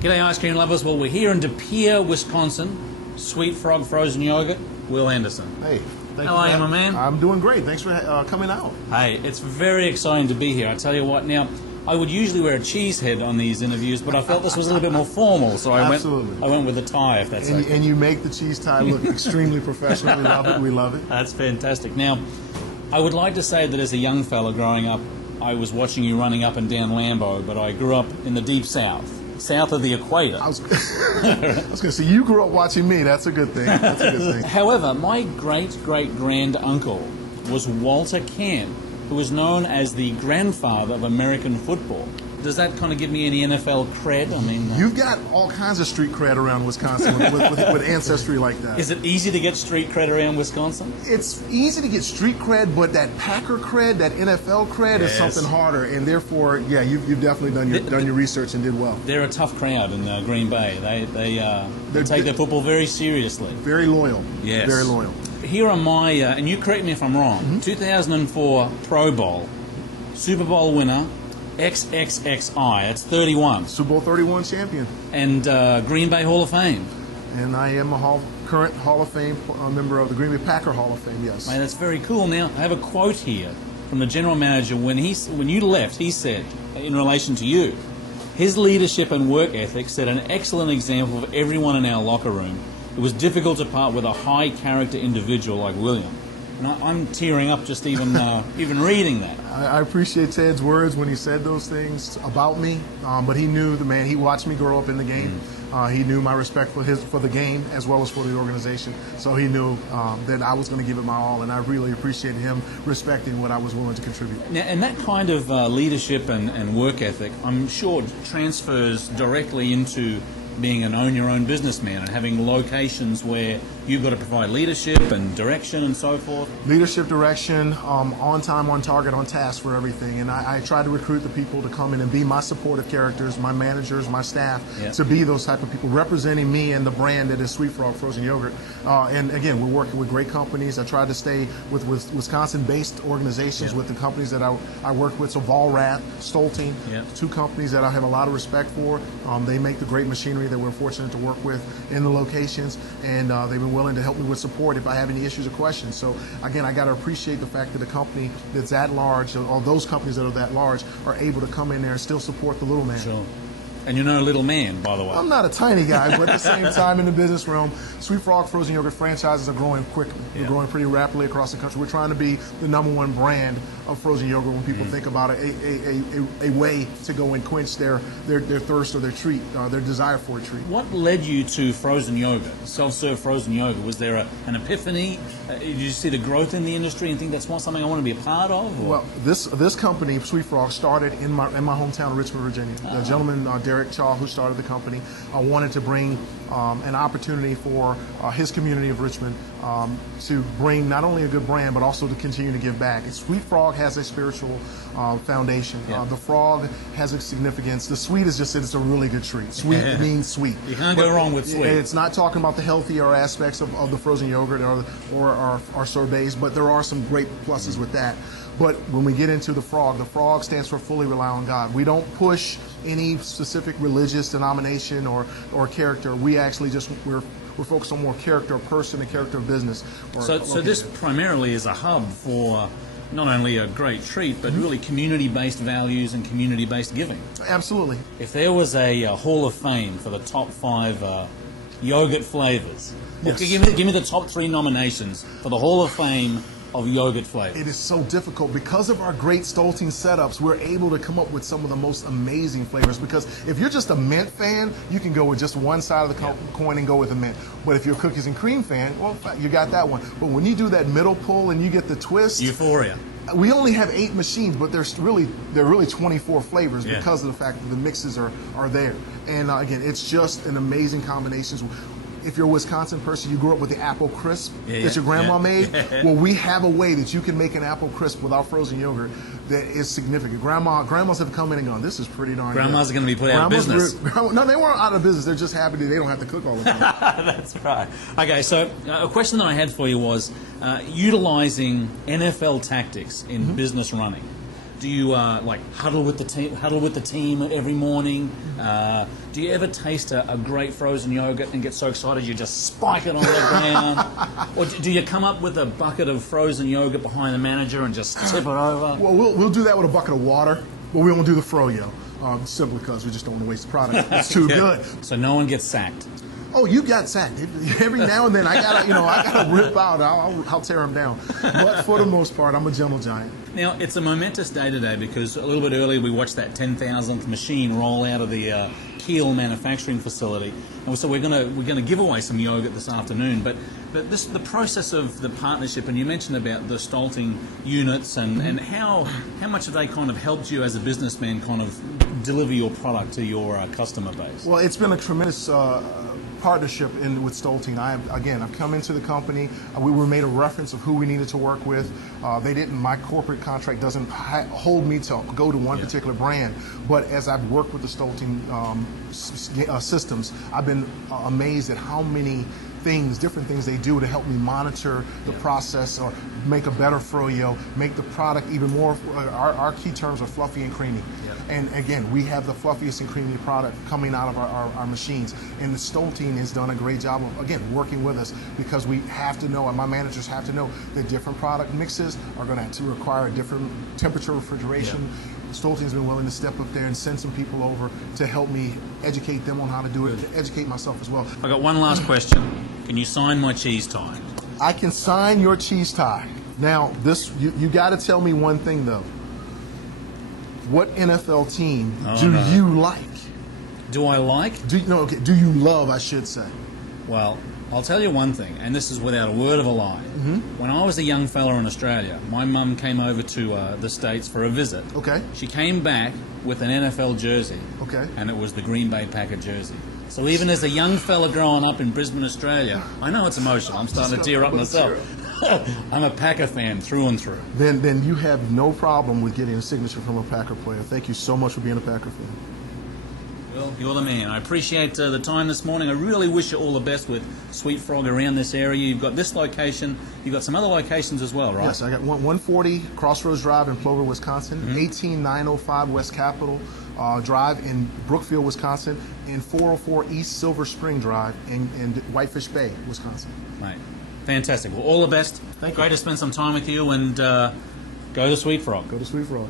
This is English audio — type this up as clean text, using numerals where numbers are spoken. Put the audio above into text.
G'day ice cream lovers. Well, we're here in Pere, Wisconsin. sweetFrog frozen yogurt. Will Anderson. Hey, how are you, my man? I'm doing great. Thanks for coming out. Hey, it's very exciting to be here. I tell you what, now, I would usually wear a cheese head on these interviews, but I felt this was a little bit more formal, so I went with a tie, if that's okay. And you make the cheese tie look extremely professional. We love it. We love it. That's fantastic. Now, I would like to say that as a young fella growing up, I was watching you running up and down Lambeau, but I grew up in the deep south of the equator. I was going to say, you grew up watching me. That's a good thing. That's a good thing. However, my great-great-grand-uncle was Walter Camp, who was known as the grandfather of American football. Does that kind of give me any NFL cred? I mean, you've got all kinds of street cred around Wisconsin with ancestry like that. Is it easy to get street cred around Wisconsin? It's easy to get street cred, but that Packer cred, that NFL cred, is something harder. And therefore, yeah, you've definitely done your research and did well. They're a tough crowd in Green Bay. They take their football very seriously. Very loyal. Yes. Very loyal. Here are my, and you correct me if I'm wrong, 2004 Pro Bowl, Super Bowl winner, XXXI, it's 31. Super Bowl 31 champion. And Green Bay Hall of Fame. And I am a current Hall of Fame member of the Green Bay Packer Hall of Fame, yes. Man, that's very cool. Now, I have a quote here from the general manager. When you left, he said, in relation to you, his leadership and work ethic set an excellent example of everyone in our locker room. It was difficult to part with a high-character individual like William. And I'm tearing up just even reading that. I appreciate Ted's words when he said those things about me, but he knew the man. He watched me grow up in the game. He knew my respect for the game as well as for the organization. So he knew that I was going to give it my all, and I really appreciated him respecting what I was willing to contribute. Now, and that kind of leadership and work ethic, I'm sure, transfers directly into being an own-your-own businessman and having locations where you've got to provide leadership and direction and so forth. Leadership, direction, on time, on target, on task for everything. And I try to recruit the people to come in and be my supportive characters, my managers, my staff, to be those type of people representing me and the brand that is sweetFrog Frozen Yogurt. And again, we're working with great companies. I try to stay with Wisconsin-based organizations, with the companies that I work with. So Volrath, Stoelting, two companies that I have a lot of respect for. They make the great machinery that we're fortunate to work with in the locations, and they've been willing to help me with support if I have any issues or questions. So again, I got to appreciate the fact that a company that's that large, or those companies that are that large, are able to come in there and still support the little man. Sure. And you're no little man, by the way. I'm not a tiny guy, but at the same time in the business realm, sweetFrog Frozen Yogurt franchises are growing quickly. They're growing pretty rapidly across the country. We're trying to be the #1 brand of frozen yogurt when people think about a way to go and quench their thirst or their treat, their desire for a treat. What led you to frozen yogurt, self-serve frozen yogurt? Was there an epiphany? Did you see the growth in the industry and think that's something I want to be a part of? Or? Well, this company, sweetFrog, started in my hometown of Richmond, Virginia. The gentleman, Derek Chaw, who started the company, wanted to bring an opportunity for his community of Richmond to bring not only a good brand, but also to continue to give back. sweetFrog has a spiritual foundation. The frog has a significance. The sweet is just that it's a really good treat. Sweet means sweet. You can't go wrong with sweet. It's not talking about the healthier aspects of the frozen yogurt or our sorbets, but there are some great pluses with that. But when we get into the frog stands for fully rely on God. We don't push any specific religious denomination or character. We actually we're focused on more character of person and character of business. So this primarily is a hub for not only a great treat, but really community-based values and community-based giving. Absolutely. If there was a Hall of Fame for the top 5 yogurt flavors, give me the top 3 nominations for the Hall of Fame of yogurt flavors. It is so difficult. Because of our great Stoelting setups, we're able to come up with some of the most amazing flavors. Because if you're just a mint fan, you can go with just one side of the coin and go with a mint. But if you're a cookies and cream fan, well, you got that one. But when you do that middle pull and you get the twist, euphoria. We only have 8 machines, but they're really 24 flavors because of the fact that the mixes are there. And again, it's just an amazing combination. If you're a Wisconsin person, you grew up with the apple crisp that your grandma made. Well, we have a way that you can make an apple crisp without frozen yogurt that is significant. Grandmas have come in and gone, this is pretty darn Grandmas good. are going to be put out of business. No, they weren't out of business. They're just happy that they don't have to cook all the time. That's right. Okay, so a question that I had for you was utilizing NFL tactics in business running. Do you like huddle with the team every morning? Do you ever taste a great frozen yogurt and get so excited you just spike it on the ground? Or do you come up with a bucket of frozen yogurt behind the manager and just tip it over? Well, we'll do that with a bucket of water, but we won't do the froyo. Simply because we just don't want to waste the product. It's too good. So no one gets sacked. Oh, you got sacked. Every now and then I gotta rip out. I'll tear them down. But for the most part, I'm a gentle giant. Now, it's a momentous day today because a little bit earlier we watched that 10,000th machine roll out of the Kiel manufacturing facility, and so we're gonna give away some yogurt this afternoon. But the process of the partnership, and you mentioned about the Stoelting units and how much have they kind of helped you as a businessman kind of deliver your product to your customer base? Well, it's been a tremendous partnership with Stoelting. I've come into the company. We were made a reference of who we needed to work with. My corporate contract doesn't hold me to go to one particular brand. But as I've worked with the Stoelting systems, I've been amazed at how many different things they do to help me monitor the process or make a better froyo, make the product even more. Our key terms are fluffy and creamy. And again, we have the fluffiest and creamy product coming out of our machines. And the Stoelting has done a great job of, again, working with us because we have to know, and my managers have to know, that different product mixes are going to have to require a different temperature refrigeration. Stoelting's been willing to step up there and send some people over to help me educate them on how to do it, to educate myself as well. I got one last question. Can you sign my cheese tie? I can sign your cheese tie. Now, you got to tell me one thing though. What NFL team do you like? Do I like? Do you love, I should say? Well, I'll tell you one thing, and this is without a word of a lie. When I was a young fella in Australia, my mum came over to the States for a visit. Okay. She came back with an NFL jersey. Okay. And it was the Green Bay Packer jersey. So even as a young fella growing up in Brisbane, Australia, I know it's emotional. I'm starting to tear up myself. I'm a Packer fan through and through. Then you have no problem with getting a signature from a Packer player. Thank you so much for being a Packer fan. Well, you're the man. I appreciate the time this morning. I really wish you all the best with sweetFrog around this area. You've got this location. You've got some other locations as well, right? Yes, I got 140 Crossroads Drive in Plover, Wisconsin, 18905 West Capitol Drive in Brookfield, Wisconsin, and 404 East Silver Spring Drive in Whitefish Bay, Wisconsin. Mate, fantastic. Well, all the best. Thank you. Great to spend some time with you, and go to sweetFrog. Go to sweetFrog.